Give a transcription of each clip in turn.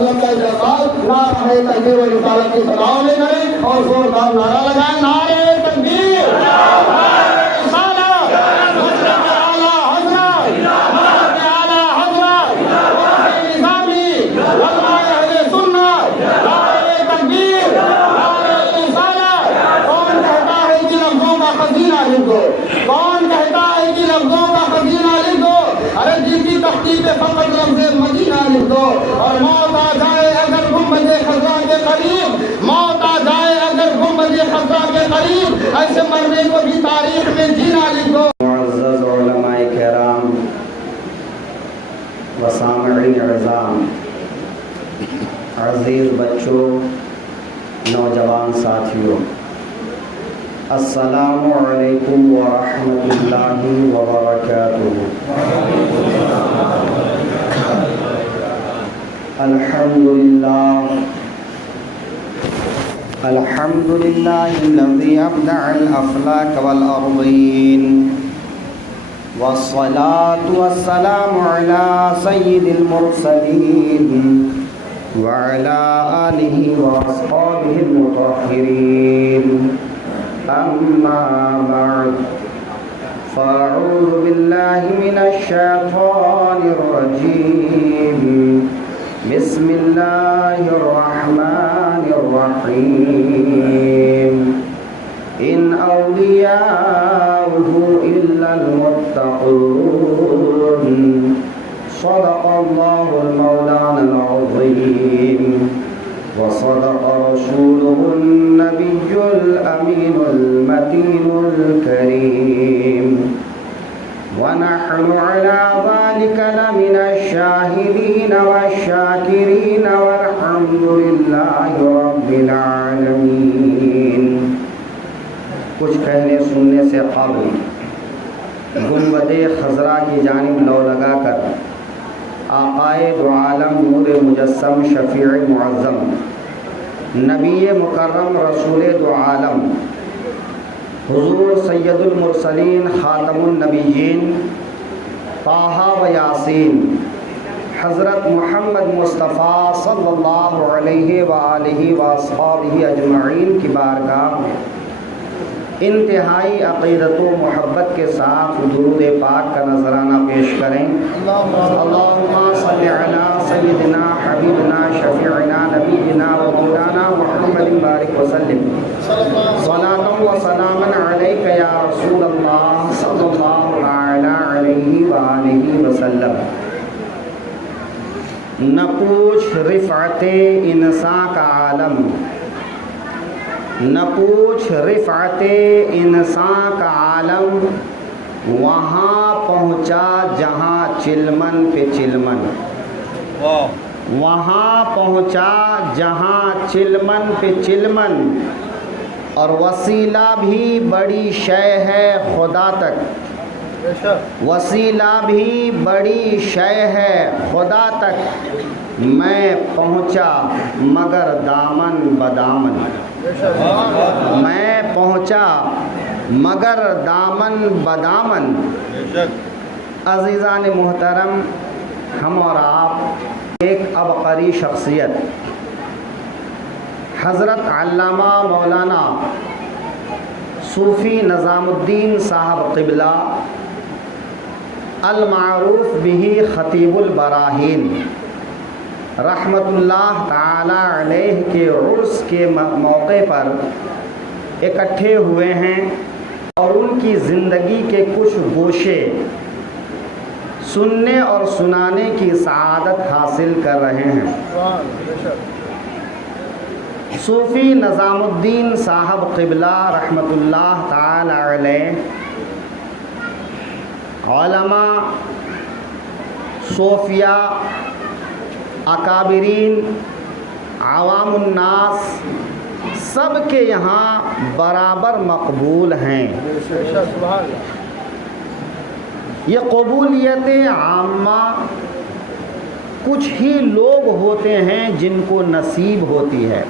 اعظم کا استقبال نعرہ تکبیر و رسالت کی صداؤں میں کریں اور زوردار نعرہ لگائیں، نعرہ تکبیر، کون کہتا ہے کہ لفظوں کا خزینہ لکھ دو؟ ارے جن کی تختی پہ فقط لفظ مدینہ لکھ دو، اور موت آ جائے اگر گنبد خضرا کے قریب، موت آ جائے اگر گنبد خضرا کے قریب، ایسے مرنے کو بھی تاریخ میں جینا لکھ دو۔ معزز علماء کرام و سامعین اعظام، عزیز بچوں، نوجوان ساتھیوں، السلام علیکم ورحمۃ اللہ وبرکاتہ۔ الحمد للہ الذی ابدع الافلاک والارضین، والصلاة والسلام علی سید المرسلین وعلی آلہ واصحابہ المطہرین، اما بعد فاعوذ باللہ من الشیطان الرجیم، بسم اللہ الرحمن الرحیم، ان اولیاؤہ الا المتقون، صدق اللہ المولانا العظیم، وصدق رسوله النبي الأمين المتين الكريم، ونحن على ذلك لمن الشاهدين والشاكرين، والحمد لله رب العالمين۔ کچھ کہنے سننے سے قبل گنبد خضرا کی جانب لو لگا کر آقائے دو عالم نور مجسم شفیع معظم نبی مکرم رسول دو عالم حضور سید المرسلین خاتم النبیین طٰہٰ و یاسین حضرت محمد مصطفیٰ صلی اللہ علیہ وآلہ واصحابہ اجمعین کی بارگاہ انتہائی عقیدت و محبت کے ساتھ درود پاک کا نذرانہ پیش کریں۔ اللہم صلی علی سیدنا حبیبنا شفیعنا نبینا و مولانا محمد بارک وسلم، صلاۃ و سلاما علیک یا رسول اللہ صلی اللہ علیہ وآلہ وسلم۔ نہ پوچھ رفعت انسان کا عالم، نہ پوچھ رفعت انسان کا عالم، وہاں پہنچا جہاں چلمن پہ چلمن، وہاں پہنچا جہاں چلمن پہ چلمن، اور وسیلہ بھی بڑی شے ہے خدا تک، وسیلہ بھی بڑی شے ہے خدا تک، میں پہنچا مگر دامن بدامن، میں پہنچا مگر دامن بدامن۔ عزیزان محترم، ہم اور آپ ایک عبقری شخصیت حضرت علامہ مولانا صوفی نظام الدین صاحب قبلہ المعروف بہ خطیب البراہین رحمت اللہ تعالی علیہ کے عرس کے موقع پر اکٹھے ہوئے ہیں، اور ان کی زندگی کے کچھ گوشے سننے اور سنانے کی سعادت حاصل کر رہے ہیں۔ صوفی نظام الدین صاحب قبلہ رحمت اللہ تعالی علیہ علماء، صوفیاء، اکابرین، عوام الناس سب کے یہاں برابر مقبول ہیں۔ یہ قبولیت عامہ کچھ ہی لوگ ہوتے ہیں جن کو نصیب ہوتی ہے،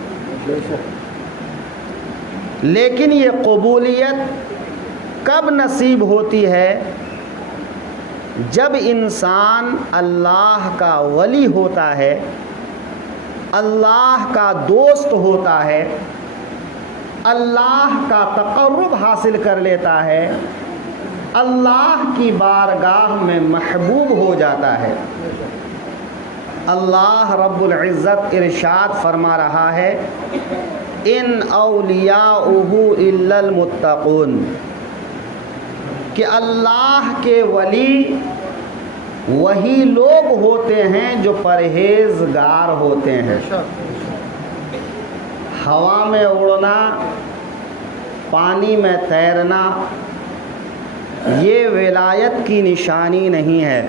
لیکن یہ قبولیت کب نصیب ہوتی ہے؟ جب انسان اللہ کا ولی ہوتا ہے اللہ کا دوست ہوتا ہے، اللہ کا تقرب حاصل کر لیتا ہے، اللہ کی بارگاہ میں محبوب ہو جاتا ہے۔ اللہ رب العزت ارشاد فرما رہا ہے ان اولیاؤہ الا المتقون، کہ اللہ کے ولی وہی لوگ ہوتے ہیں جو پرہیزگار ہوتے ہیں۔ ہوا میں اڑنا، پانی میں تیرنا یہ ولایت کی نشانی نہیں ہے،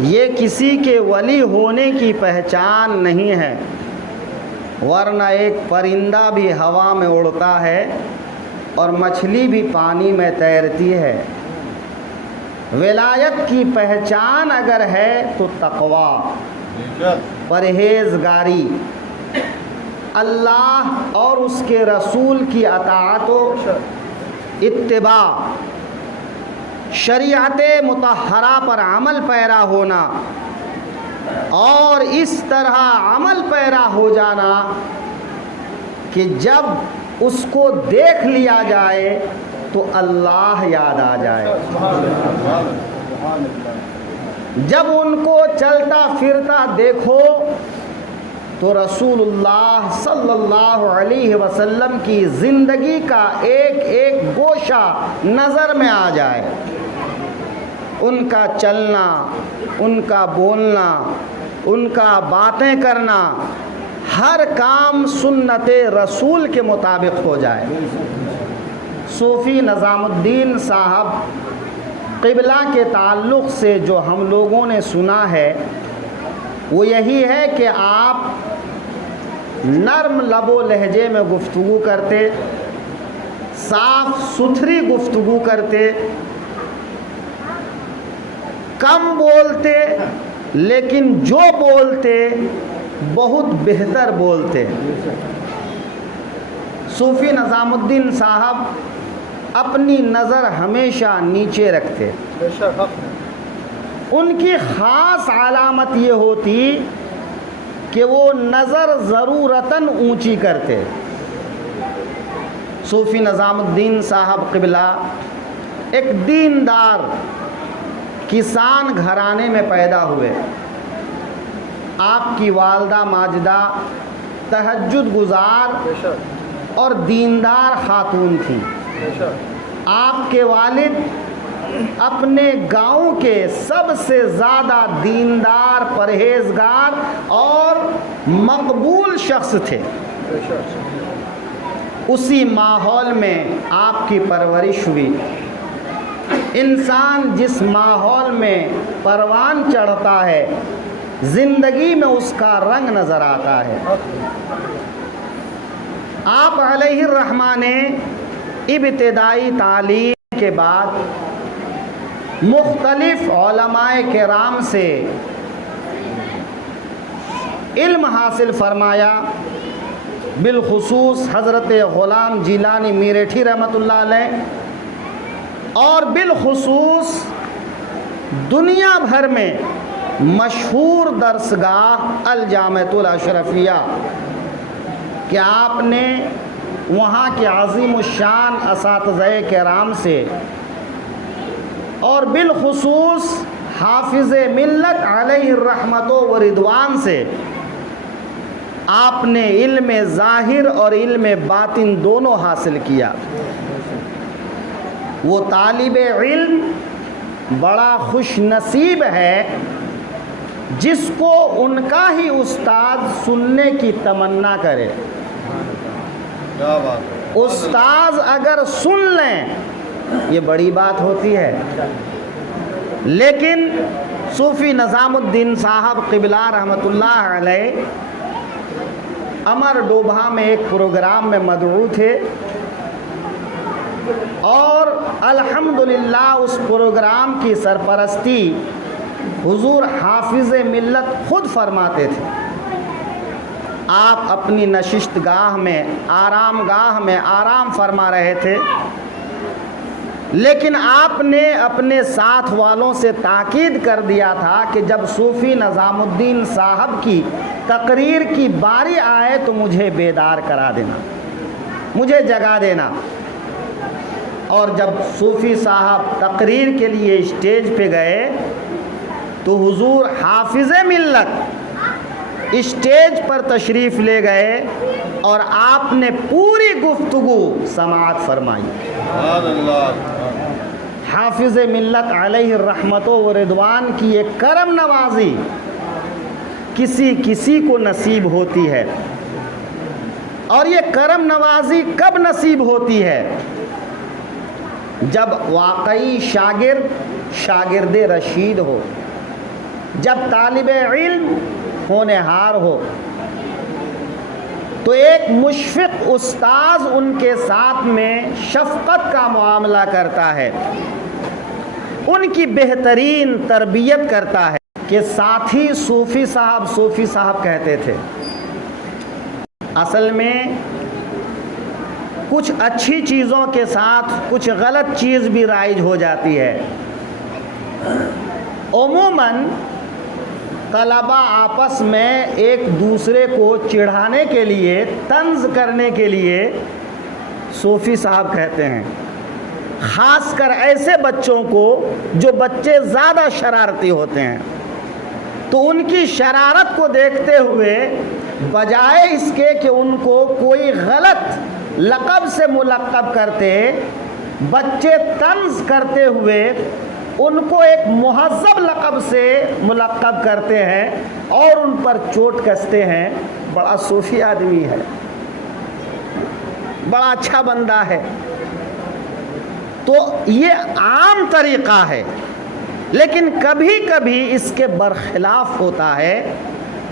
یہ کسی کے ولی ہونے کی پہچان نہیں ہے، ورنہ ایک پرندہ بھی ہوا میں اڑتا ہے اور مچھلی بھی پانی میں تیرتی ہے۔ ولایت کی پہچان اگر ہے تو تقوی، پرہیزگاری، اللہ اور اس کے رسول کی اطاعت و اتباع، شریعت مطہرہ پر عمل پیرا ہونا، اور اس طرح عمل پیرا ہو جانا کہ جب اس کو دیکھ لیا جائے تو اللہ یاد آ جائے، جب ان کو چلتا پھرتا دیکھو تو رسول اللہ صلی اللہ علیہ وسلم کی زندگی کا ایک ایک گوشہ نظر میں آ جائے، ان کا چلنا، ان کا بولنا، ان کا باتیں کرنا، ہر کام سنت رسول کے مطابق ہو جائے۔ صوفی نظام الدین صاحب قبلہ کے تعلق سے جو ہم لوگوں نے سنا ہے وہ یہی ہے کہ آپ نرم لب و لہجے میں گفتگو کرتے، صاف ستھری گفتگو کرتے، کم بولتے لیکن جو بولتے بہت بہتر بولتے۔ صوفی نظام الدین صاحب اپنی نظر ہمیشہ نیچے رکھتے، ان کی خاص علامت یہ ہوتی کہ وہ نظر ضرورتاً اونچی کرتے۔ صوفی نظام الدین صاحب قبلہ ایک دیندار کسان گھرانے میں پیدا ہوئے۔ آپ کی والدہ ماجدہ تہجد گزار اور دیندار خاتون تھیں۔ آپ کے والد اپنے گاؤں کے سب سے زیادہ دیندار، پرہیزگار اور مقبول شخص تھے۔ اسی ماحول میں آپ کی پرورش ہوئی۔ انسان جس ماحول میں پروان چڑھتا ہے زندگی میں اس کا رنگ نظر آتا ہے۔ آپ علیہ الرحمہ نے ابتدائی تعلیم کے بعد مختلف علماء کرام سے علم حاصل فرمایا، بالخصوص حضرت غلام جیلانی میرٹھی رحمۃ اللہ علیہ، اور بالخصوص دنیا بھر میں مشہور درسگاہ الجامعۃ الاشرفیہ کہ آپ نے وہاں کے عظیم الشان اساتذہ کرام سے اور بالخصوص حافظ ملت علیہ الرحمت و رضوان سے آپ نے علم ظاہر اور علم باطن دونوں حاصل کیا۔ وہ طالب علم بڑا خوش نصیب ہے جس کو ان کا ہی استاد سننے کی تمنا کرے۔ استاذ اگر سن لیں یہ بڑی بات ہوتی ہے، لیکن صوفی نظام الدین صاحب قبلہ رحمۃ اللہ علیہ امر ڈوبھا میں ایک پروگرام میں مدعو تھے، اور الحمدللہ اس پروگرام کی سرپرستی حضور حافظ ملت خود فرماتے تھے۔ آپ اپنی نشست گاہ میں آرام فرما رہے تھے، لیکن آپ نے اپنے ساتھ والوں سے تاکید کر دیا تھا کہ جب صوفی نظام الدین صاحب کی تقریر کی باری آئے تو مجھے بیدار کرا دینا، مجھے جگا دینا۔ اور جب صوفی صاحب تقریر کے لیے اسٹیج پہ گئے تو حضور حافظ ملت اسٹیج پر تشریف لے گئے اور آپ نے پوری گفتگو سماعت فرمائی۔ حافظ ملت علیہ الرحمت و رضوان کی ایک کرم نوازی کسی کو نصیب ہوتی ہے، اور یہ کرم نوازی کب نصیب ہوتی ہے؟ جب واقعی شاگرد رشید ہو، جب طالب علم ہونہار ہو، تو ایک مشفق استاذ ان کے ساتھ میں شفقت کا معاملہ کرتا ہے، ان کی بہترین تربیت کرتا ہے۔ کہ ساتھی صوفی صاحب کہتے تھے، اصل میں کچھ اچھی چیزوں کے ساتھ کچھ غلط چیز بھی رائج ہو جاتی ہے۔ عموماً طلباء آپس میں ایک دوسرے کو چڑھانے کے لیے، طنز کرنے کے لیے صوفی صاحب کہتے ہیں، خاص کر ایسے بچوں کو جو بچے زیادہ شرارتی ہوتے ہیں، تو ان کی شرارت کو دیکھتے ہوئے بجائے اس کے کہ ان کو کوئی غلط لقب سے ملقب کرتے، بچے طنز کرتے ہوئے ان کو ایک مہذب لقب سے ملقب کرتے ہیں اور ان پر چوٹ کستے ہیں۔ بڑا صوفی آدمی ہے، بڑا اچھا بندہ ہے۔ تو یہ عام طریقہ ہے، لیکن کبھی کبھی اس کے برخلاف ہوتا ہے،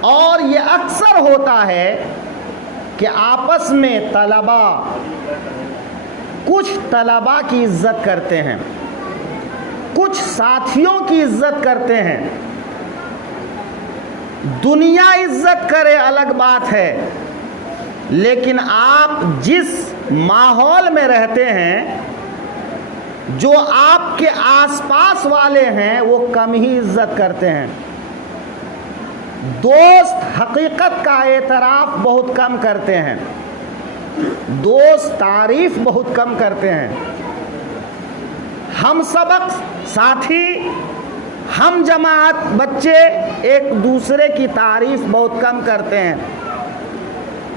اور یہ اکثر ہوتا ہے کہ آپس میں کچھ طلباء کی عزت کرتے ہیں، کچھ ساتھیوں کی عزت کرتے ہیں۔ دنیا عزت کرے الگ بات ہے، لیکن آپ جس ماحول میں رہتے ہیں، جو آپ کے آس پاس والے ہیں، وہ کم ہی عزت کرتے ہیں۔ دوست حقیقت کا اعتراف بہت کم کرتے ہیں، دوست تعریف بہت کم کرتے ہیں۔ ہم سبق ساتھی، ہم جماعت بچے ایک دوسرے کی تعریف بہت کم کرتے ہیں۔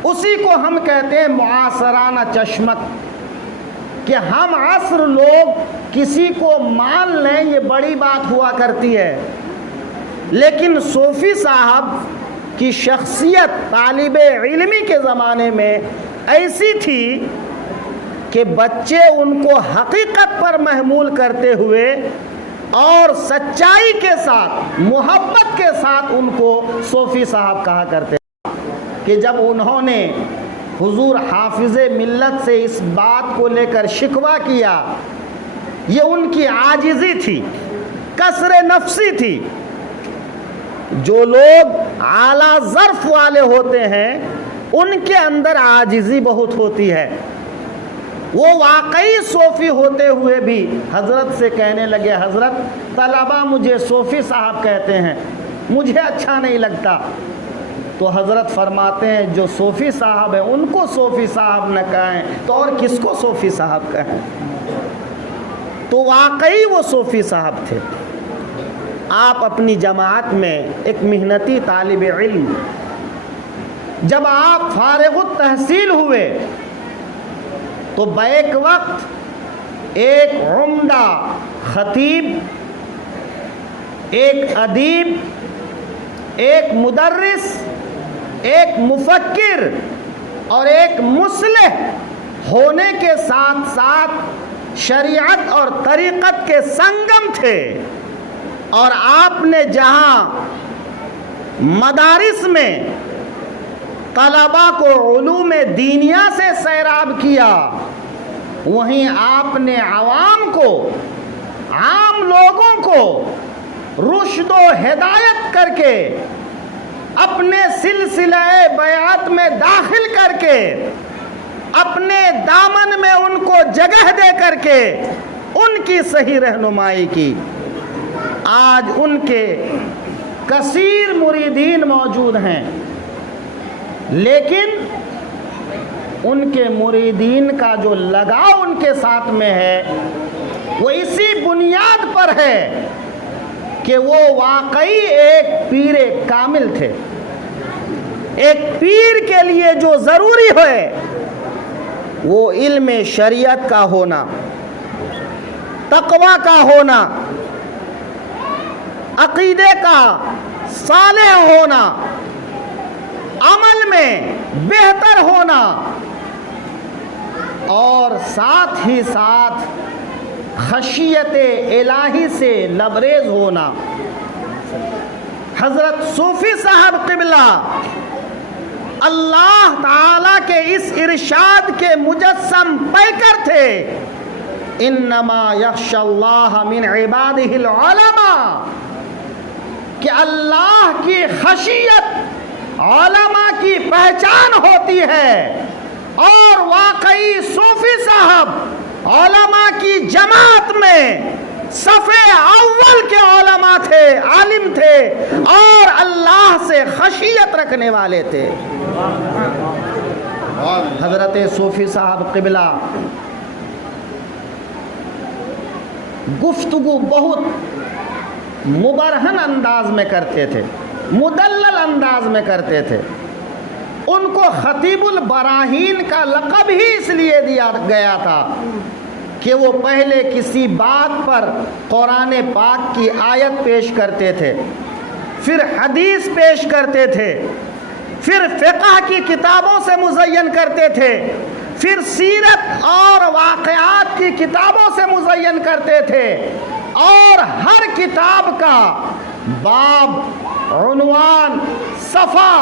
اسی کو ہم کہتے ہیں معاصرانہ چشمت، کہ ہم عصر لوگ کسی کو مان لیں یہ بڑی بات ہوا کرتی ہے، لیکن صوفی صاحب کی شخصیت طالب علمی کے زمانے میں ایسی تھی کہ بچے ان کو حقیقت پر محمول کرتے ہوئے اور سچائی کے ساتھ، محبت کے ساتھ ان کو صوفی صاحب کہا کرتے کہ جب انہوں نے حضور حافظ ملت سے اس بات کو لے کر شکوہ کیا، یہ ان کی عاجزی تھی، کسر نفسی تھی۔ جو لوگ اعلیٰ ظرف والے ہوتے ہیں ان کے اندر عاجزی بہت ہوتی ہے۔ وہ واقعی صوفی ہوتے ہوئے بھی حضرت سے کہنے لگے، حضرت طلباء مجھے صوفی صاحب کہتے ہیں، مجھے اچھا نہیں لگتا۔ تو حضرت فرماتے ہیں جو صوفی صاحب ہیں ان کو صوفی صاحب نہ کہیں تو اور کس کو صوفی صاحب کہیں؟ تو واقعی وہ صوفی صاحب تھے۔ آپ اپنی جماعت میں ایک محنتی طالب علم، جب آپ فارغ التحصیل ہوئے تو بیک وقت ایک عمدہ خطیب، ایک ادیب، ایک مدرس، ایک مفکر اور ایک مصلح ہونے کے ساتھ ساتھ شریعت اور طریقت کے سنگم تھے، اور آپ نے جہاں مدارس میں طلباء کو علوم دینیہ سے سیراب کیا، وہیں آپ نے عوام کو، عام لوگوں کو رشد و ہدایت کر کے، اپنے سلسلہ بیعت میں داخل کر کے، اپنے دامن میں ان کو جگہ دے کر کے ان کی صحیح رہنمائی کی۔ آج ان کے کثیر مریدین موجود ہیں، لیکن ان کے مریدین کا جو لگاؤ ان کے ساتھ میں ہے وہ اسی بنیاد پر ہے کہ وہ واقعی ایک پیر کامل تھے۔ ایک پیر کے لیے جو ضروری ہے وہ علم شریعت کا ہونا، تقوی کا ہونا، عقیدے کا صالح ہونا، عمل میں بہتر ہونا، اور ساتھ ہی ساتھ خشیت الہی سے لبریز ہونا۔ حضرت صوفی صاحب قبلہ اللہ تعالیٰ کے اس ارشاد کے مجسم پیکر تھے، انما یخشی اللہ من عبادہ العلماء، کہ اللہ کی خشیت علماء کی پہچان ہوتی ہے، اور واقعی صوفی صاحب علماء کی جماعت میں صفِ اول کے علماء تھے، عالم تھے، اور اللہ سے خشیت رکھنے والے تھے۔ حضرت صوفی صاحب قبلہ گفتگو بہت مبرہن انداز میں کرتے تھے، مدلل انداز میں کرتے تھے۔ ان کو خطیب البراہین کا لقب ہی اس لیے دیا گیا تھا کہ وہ پہلے کسی بات پر قرآن پاک کی آیت پیش کرتے تھے، پھر حدیث پیش کرتے تھے، پھر فقہ کی کتابوں سے مزین کرتے تھے، پھر سیرت اور واقعات کی کتابوں سے مزین کرتے تھے، اور ہر کتاب کا باب، عنوان، صفحہ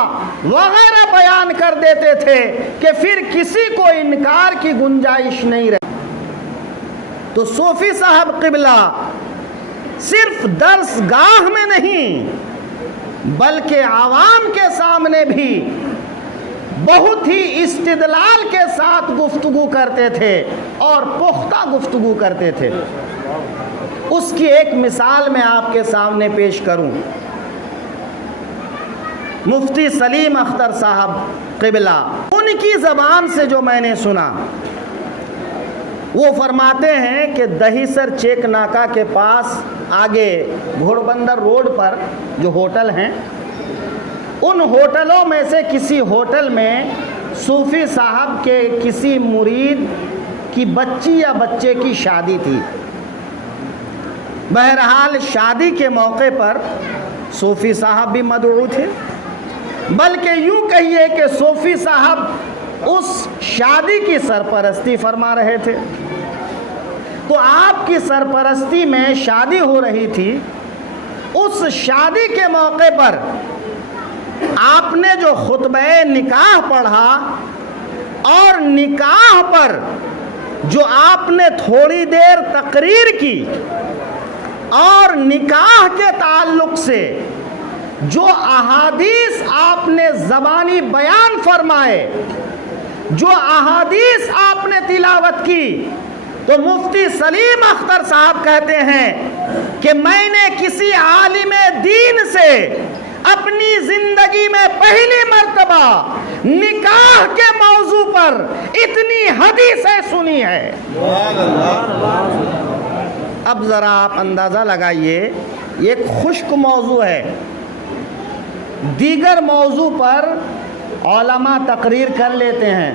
وغیرہ بیان کر دیتے تھے کہ پھر کسی کو انکار کی گنجائش نہیں رہی۔ تو صوفی صاحب قبلہ صرف درس گاہ میں نہیں بلکہ عوام کے سامنے بھی بہت ہی استدلال کے ساتھ گفتگو کرتے تھے اور پختہ گفتگو کرتے تھے۔ اس کی ایک مثال میں آپ کے سامنے پیش کروں۔ مفتی سلیم اختر صاحب قبلہ، ان کی زبان سے جو میں نے سنا، وہ فرماتے ہیں کہ دہیسر چیک ناکا کے پاس آگے گھوڑ بندر روڈ پر جو ہوٹل ہیں، ان ہوٹلوں میں سے کسی ہوٹل میں صوفی صاحب کے کسی مرید کی بچی یا بچے کی شادی تھی۔ بہرحال شادی کے موقع پر صوفی صاحب بھی مدعو تھے، بلکہ یوں کہیے کہ صوفی صاحب اس شادی کی سرپرستی فرما رہے تھے۔ تو آپ کی سرپرستی میں شادی ہو رہی تھی۔ اس شادی کے موقع پر آپ نے جو خطبہ نکاح پڑھا، اور نکاح پر جو آپ نے تھوڑی دیر تقریر کی، اور نکاح کے تعلق سے جو احادیث آپ نے زبانی بیان فرمائے، جو احادیث آپ نے تلاوت کی، تو مفتی سلیم اختر صاحب کہتے ہیں کہ میں نے کسی عالم دین سے اپنی زندگی میں پہلی مرتبہ نکاح کے موضوع پر اتنی حدیثیں سنی ہے۔ اب ذرا آپ اندازہ لگائیے، یہ ایک خشک موضوع ہے۔ دیگر موضوع پر علماء تقریر کر لیتے ہیں،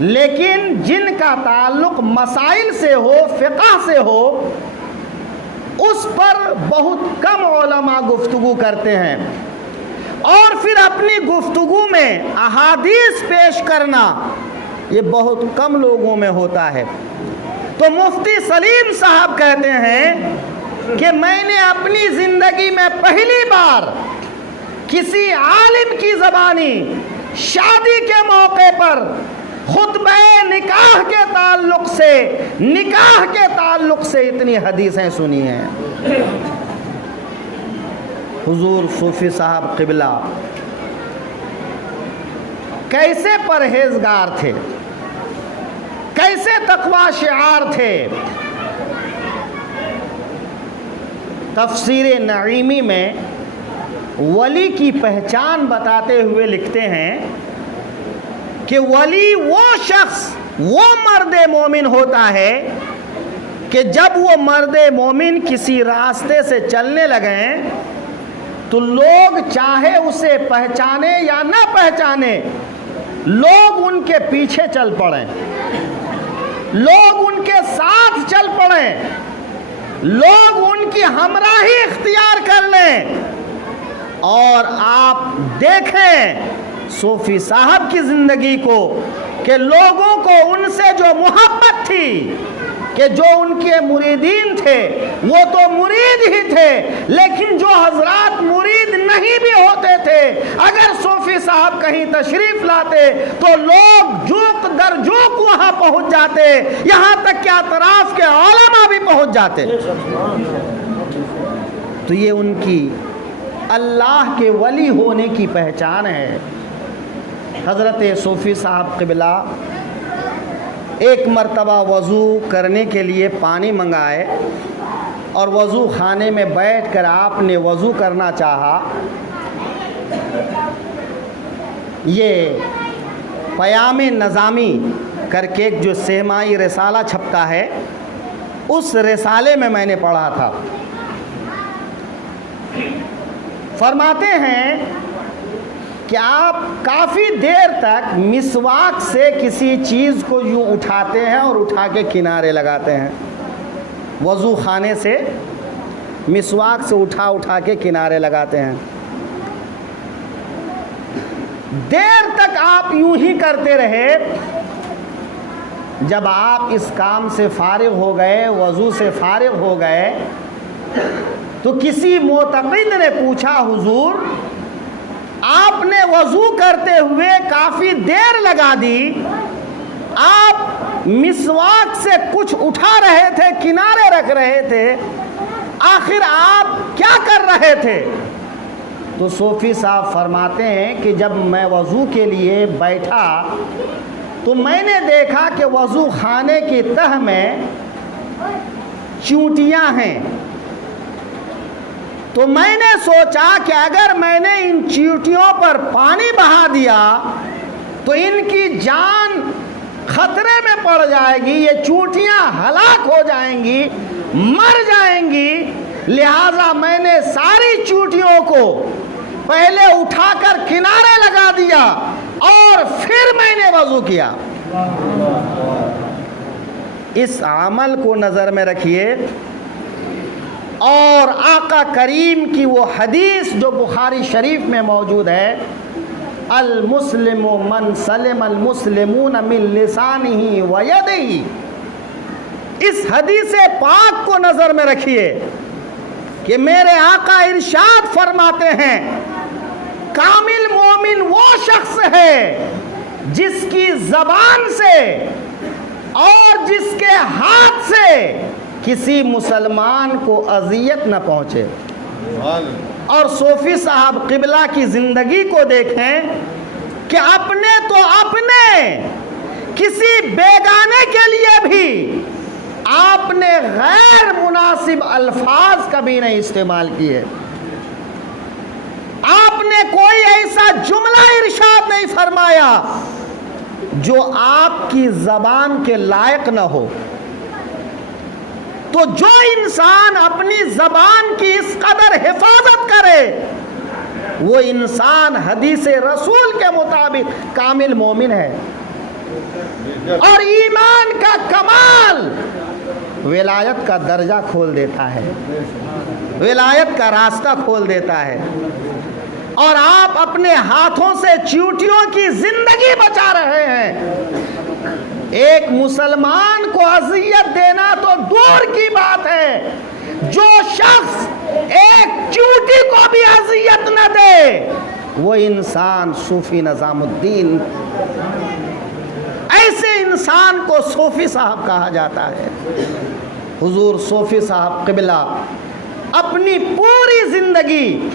لیکن جن کا تعلق مسائل سے ہو، فقہ سے ہو، اس پر بہت کم علماء گفتگو کرتے ہیں، اور پھر اپنی گفتگو میں احادیث پیش کرنا یہ بہت کم لوگوں میں ہوتا ہے۔ تو مفتی سلیم صاحب کہتے ہیں کہ میں نے اپنی زندگی میں پہلی بار کسی عالم کی زبانی شادی کے موقع پر خطبہ نکاح کے تعلق سے اتنی حدیثیں سنی ہیں۔ حضور صوفی صاحب قبلہ کیسے پرہیزگار تھے، کیسے تقوی شعار تھے، تفسیر نعیمی میں ولی کی پہچان بتاتے ہوئے لکھتے ہیں کہ ولی وہ شخص، وہ مرد مومن ہوتا ہے کہ جب وہ مرد مومن کسی راستے سے چلنے لگیں تو لوگ چاہے اسے پہچانے یا نہ پہچانے، لوگ ان کے پیچھے چل پڑیں، لوگ ان کے ساتھ چل پڑیں، لوگ ان کی ہمراہی اختیار کر لیں۔ اور آپ دیکھیں صوفی صاحب کی زندگی کو کہ لوگوں کو ان سے جو محبت تھی، کہ جو ان کے مریدین تھے وہ تو مرید ہی تھے، لیکن جو حضرات مرید نہیں بھی ہوتے تھے، اگر صوفی صاحب کہیں تشریف لاتے تو لوگ جوق در جوق وہاں پہنچ جاتے، یہاں تک کہ اطراف کے علماء بھی پہنچ جاتے۔ تو یہ ان کی اللہ کے ولی ہونے کی پہچان ہے۔ حضرت صوفی صاحب قبلہ ایک مرتبہ وضو کرنے کے لیے پانی منگائے اور وضو خانے میں بیٹھ کر آپ نے وضو کرنا چاہا۔ یہ پیام نظامی کر کے جو سہمائی رسالہ چھپتا ہے، اس رسالے میں نے پڑھا تھا۔ فرماتے ہیں کہ آپ کافی دیر تک مسواک سے کسی چیز کو یوں اٹھاتے ہیں اور اٹھا کے کنارے لگاتے ہیں، وضو خانے سے مسواک سے اٹھا کے کنارے لگاتے ہیں۔ دیر تک آپ یوں ہی کرتے رہے۔ جب آپ اس کام سے فارغ ہو گئے، وضو سے فارغ ہو گئے، تو کسی معتقد نے پوچھا، حضور آپ نے وضو کرتے ہوئے کافی دیر لگا دی، آپ مسواک سے کچھ اٹھا رہے تھے، کنارے رکھ رہے تھے، آخر آپ کیا کر رہے تھے؟ تو صوفی صاحب فرماتے ہیں کہ جب میں وضو کے لیے بیٹھا تو میں نے دیکھا کہ وضو خانے کی تہ میں چونٹیاں ہیں، تو میں نے سوچا کہ اگر میں نے ان چیونٹیوں پر پانی بہا دیا تو ان کی جان خطرے میں پڑ جائے گی، یہ چونٹیاں ہلاک ہو جائیں گی، مر جائیں گی، لہٰذا میں نے ساری چونٹیوں کو پہلے اٹھا کر کنارے لگا دیا اور پھر میں نے وضو کیا۔ اس عمل کو نظر میں رکھیے، اور آقا کریم کی وہ حدیث جو بخاری شریف میں موجود ہے، المسلم من سلم المسلمون من لسانہ و یدہ، اس حدیث پاک کو نظر میں رکھیے کہ میرے آقا ارشاد فرماتے ہیں کامل مومن وہ شخص ہے جس کی زبان سے اور جس کے ہاتھ سے کسی مسلمان کو اذیت نہ پہنچے۔ اور صوفی صاحب قبلہ کی زندگی کو دیکھیں کہ اپنے تو اپنے، کسی بیگانے کے لیے بھی آپ نے غیر مناسب الفاظ کبھی نہیں استعمال کیے، آپ نے کوئی ایسا جملہ ارشاد نہیں فرمایا جو آپ کی زبان کے لائق نہ ہو۔ تو جو انسان اپنی زبان کی اس قدر حفاظت کرے وہ انسان حدیث رسول کے مطابق کامل مومن ہے۔ اور ایمان کا کمال ولایت کا درجہ کھول دیتا ہے، ولایت کا راستہ کھول دیتا ہے۔ اور آپ اپنے ہاتھوں سے چیونٹیوں کی زندگی بچا رہے ہیں۔ ایک مسلمان کو اذیت دینا تو دور کی بات ہے، جو شخص ایک چیونٹی کو بھی اذیت نہ دے وہ انسان صوفی نظام الدین، ایسے انسان کو صوفی صاحب کہا جاتا ہے۔ حضور صوفی صاحب قبلہ اپنی پوری زندگی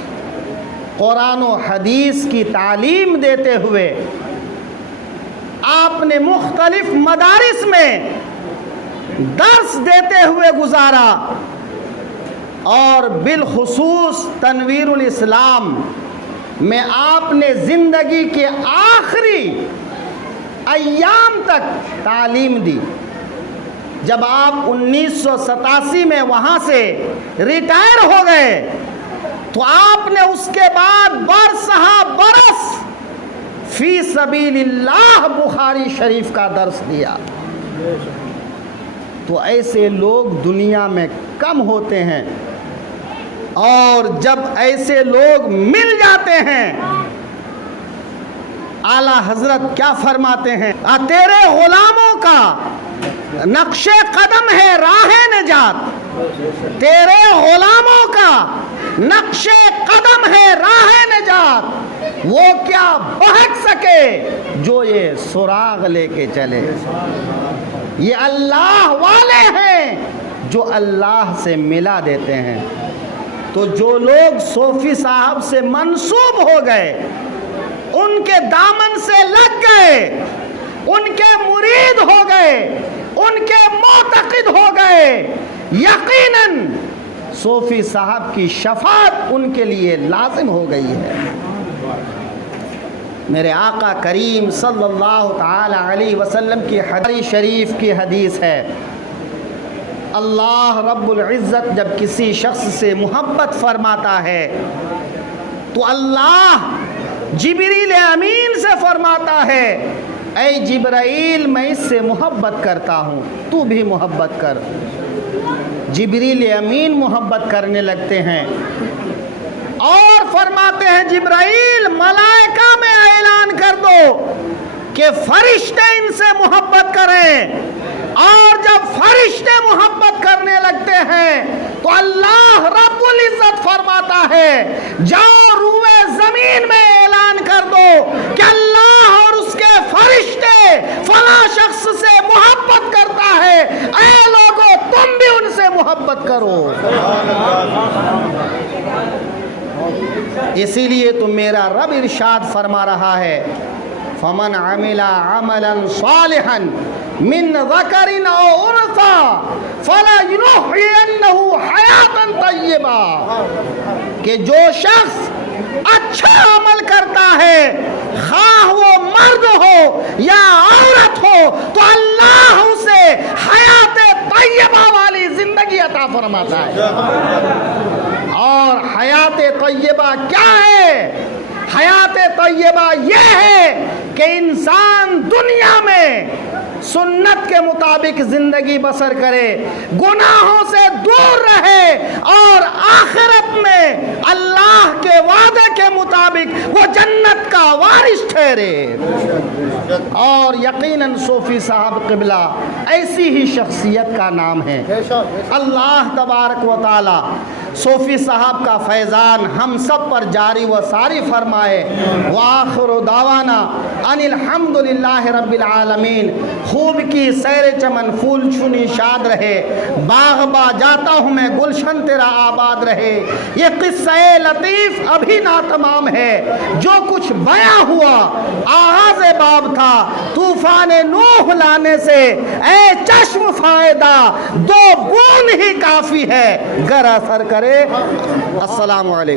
قرآن و حدیث کی تعلیم دیتے ہوئے آپ نے مختلف مدارس میں درس دیتے ہوئے گزارا، اور بالخصوص تنویر الاسلام میں آپ نے زندگی کے آخری ایام تک تعلیم دی. جب آپ 1987 میں وہاں سے ریٹائر ہو گئے تو آپ نے اس کے بعد برسہ برس فی سبیل اللہ بخاری شریف کا درس دیا. تو ایسے لوگ دنیا میں کم ہوتے ہیں، اور جب ایسے لوگ مل جاتے ہیں اعلیٰ حضرت کیا فرماتے ہیں؟ تیرے غلاموں کا نقش قدم ہے راہ نجات، تیرے غلاموں کا نقش قدم ہے راہ نجات، وہ کیا بہک سکے جو یہ سراغ لے کے چلے. یہ اللہ والے ہیں جو اللہ سے ملا دیتے ہیں. تو جو لوگ صوفی صاحب سے منسوب ہو گئے، ان کے دامن سے لگ گئے، ان کے مرید ہو گئے، ان کے معتقد ہو گئے، یقیناً صوفی صاحب کی شفاعت ان کے لیے لازم ہو گئی ہے. میرے آقا کریم صلی اللہ تعالی علیہ وسلم کی حدیث شریف کی حدیث ہے، اللہ رب العزت جب کسی شخص سے محبت فرماتا ہے تو اللہ جبریل امین سے فرماتا ہے، اے جبرائیل میں اس سے محبت کرتا ہوں، تو بھی محبت کر. جبریل امین محبت کرنے لگتے ہیں اور فرماتے ہیں جبرائیل ملائکہ میں اعلان کر دو کہ فرشتے ان سے محبت کریں. اور جب فرشتے محبت کرنے لگتے ہیں تو اللہ رب العزت فرماتا ہے جاؤ روئے زمین میں اعلان کر دو کہ اللہ اور اس کے فرشتے فلاں شخص سے محبت کرتا ہے، اے لوگوں تم بھی ان سے محبت کرو. اسی لیے تو میرا رب ارشاد فرما رہا ہے، فمن عمل عملا صالحا من ذکر او انثى فلنحینہ حیاتا طیبہ، کہ جو شخص اچھا عمل کرتا ہے خواہ وہ مرد ہو یا عورت ہو تو اللہ اسے حیات طیبہ والی زندگی عطا فرماتا ہے. اور حیات طیبہ کیا ہے؟ حیات طیبہ یہ ہے کہ انسان دنیا میں سنت کے مطابق زندگی بسر کرے، گناہوں سے دور رہے، اور آخرت میں اللہ کے وعدے کے مطابق وہ جنت کا وارث ٹھہرے. اور یقیناً صوفی صاحب قبلہ ایسی ہی شخصیت کا نام ہے. اللہ تبارک و تعالی صوفی صاحب کا فیضان ہم سب پر جاری و ساری فرمائے. وآخر دعوانا ان الحمد للہ رب العالمین. خوب کی سیر چمن پھول چھنی شاد رہے، باغ با جاتا ہوں میں گلشن تیرا آباد رہے. یہ قصہ لطیف ابھی ناتمام ہے، جو کچھ بیاں ہوا آغاز باب تھا. طوفان نوح لانے سے اے چشم فائدہ 2 بوند ہی کافی ہے گر اثر کرے. السلام علیکم.